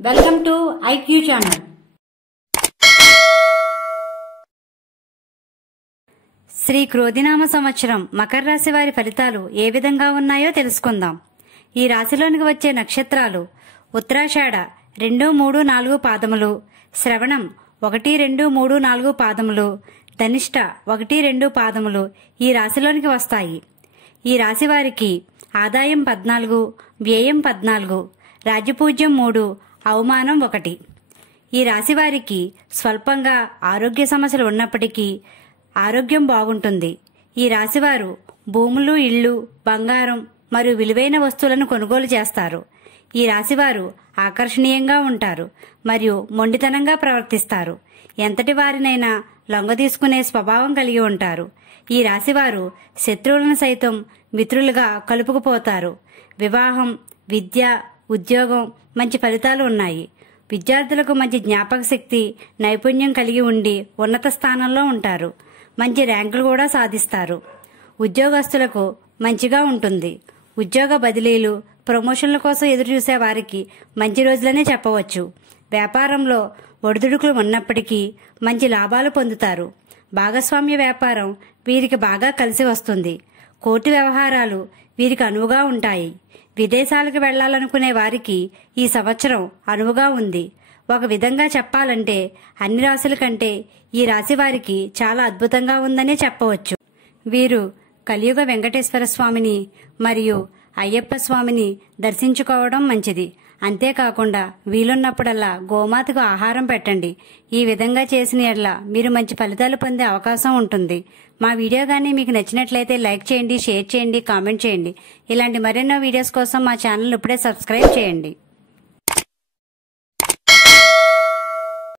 Welcome to IQ channel. శ్రీ క్రోధినామ సంవత్సరం మకర రాశి వారి ఫలితాలు ఏ విధంగా ఉన్నాయో తెలుసుకుందాం. ఈ రాశిలోనికి వచ్చే నక్షత్రాలు ఉత్తరాషాఢ 2, 3, 4 పాదములు, శ్రవణం 1, 2, 3, 4 పాదములు, ధనిష్ట 1, 2 పాదములు ఈ రాశిలోనికి వస్తాయి. ఈ రాశి వారికి ఆదాయం 14, వ్యయం 14, రాజ్యపూజ్యం 3, అవమానం 1. ఈ రాశి వారికి స్వల్పంగా ఆరోగ్య సమస్యలు ఉన్నప్పటికీ ఆరోగ్యం బాగుంటుంది. ఈ రాశివారు భూములు, ఇళ్లు, బంగారం మరియు విలువైన వస్తువులను కొనుగోలు చేస్తారు. ఈ రాశివారు ఆకర్షణీయంగా ఉంటారు మరియు మొండితనంగా ప్రవర్తిస్తారు. ఎంతటి వారినైనా లొంగదీసుకునే స్వభావం కలిగి ఉంటారు. ఈ రాశివారు శత్రువులను సైతం మిత్రులుగా కలుపుకుపోతారు. వివాహం, విద్య, ఉద్యోగం మంచి ఫలితాలు ఉన్నాయి. విద్యార్థులకు మంచి జ్ఞాపక శక్తి, నైపుణ్యం కలిగి ఉండి ఉన్నత స్థానంలో ఉంటారు. మంచి ర్యాంకులు కూడా సాధిస్తారు. ఉద్యోగస్తులకు మంచిగా ఉంటుంది. ఉద్యోగ బదిలీలు, ప్రమోషన్ల కోసం ఎదురుచూసే వారికి మంచి రోజులనే చెప్పవచ్చు. వ్యాపారంలో ఒడిదుడుకులు ఉన్నప్పటికీ మంచి లాభాలు పొందుతారు. భాగస్వామ్య వ్యాపారం వీరికి బాగా కలిసి వస్తుంది. కోర్టు వ్యవహారాలు వీరికి అనువుగా ఉంటాయి. విదేశాలకు వెళ్లాలనుకునే వారికి ఈ సంవత్సరం అనువుగా ఉంది. ఒక విధంగా చెప్పాలంటే అన్ని రాశుల కంటే ఈ రాశి వారికి చాలా అద్భుతంగా ఉందనే చెప్పవచ్చు. వీరు కలియుగ వెంకటేశ్వర స్వామిని మరియు అయ్యప్ప స్వామిని దర్శించుకోవడం మంచిది. అంతేకాకుండా వీలున్నప్పుడల్లా గోమాతకు ఆహారం పెట్టండి. ఈ విధంగా చేసిన యెడల మీరు మంచి ఫలితాలు పొందే అవకాశం ఉంటుంది. మా వీడియో కానీ మీకు నచ్చినట్లయితే లైక్ చేయండి, షేర్ చేయండి, కామెంట్ చేయండి. ఇలాంటి మరెన్నో వీడియోస్ కోసం మా ఛానల్ ఇప్పుడే సబ్స్క్రైబ్ చేయండి.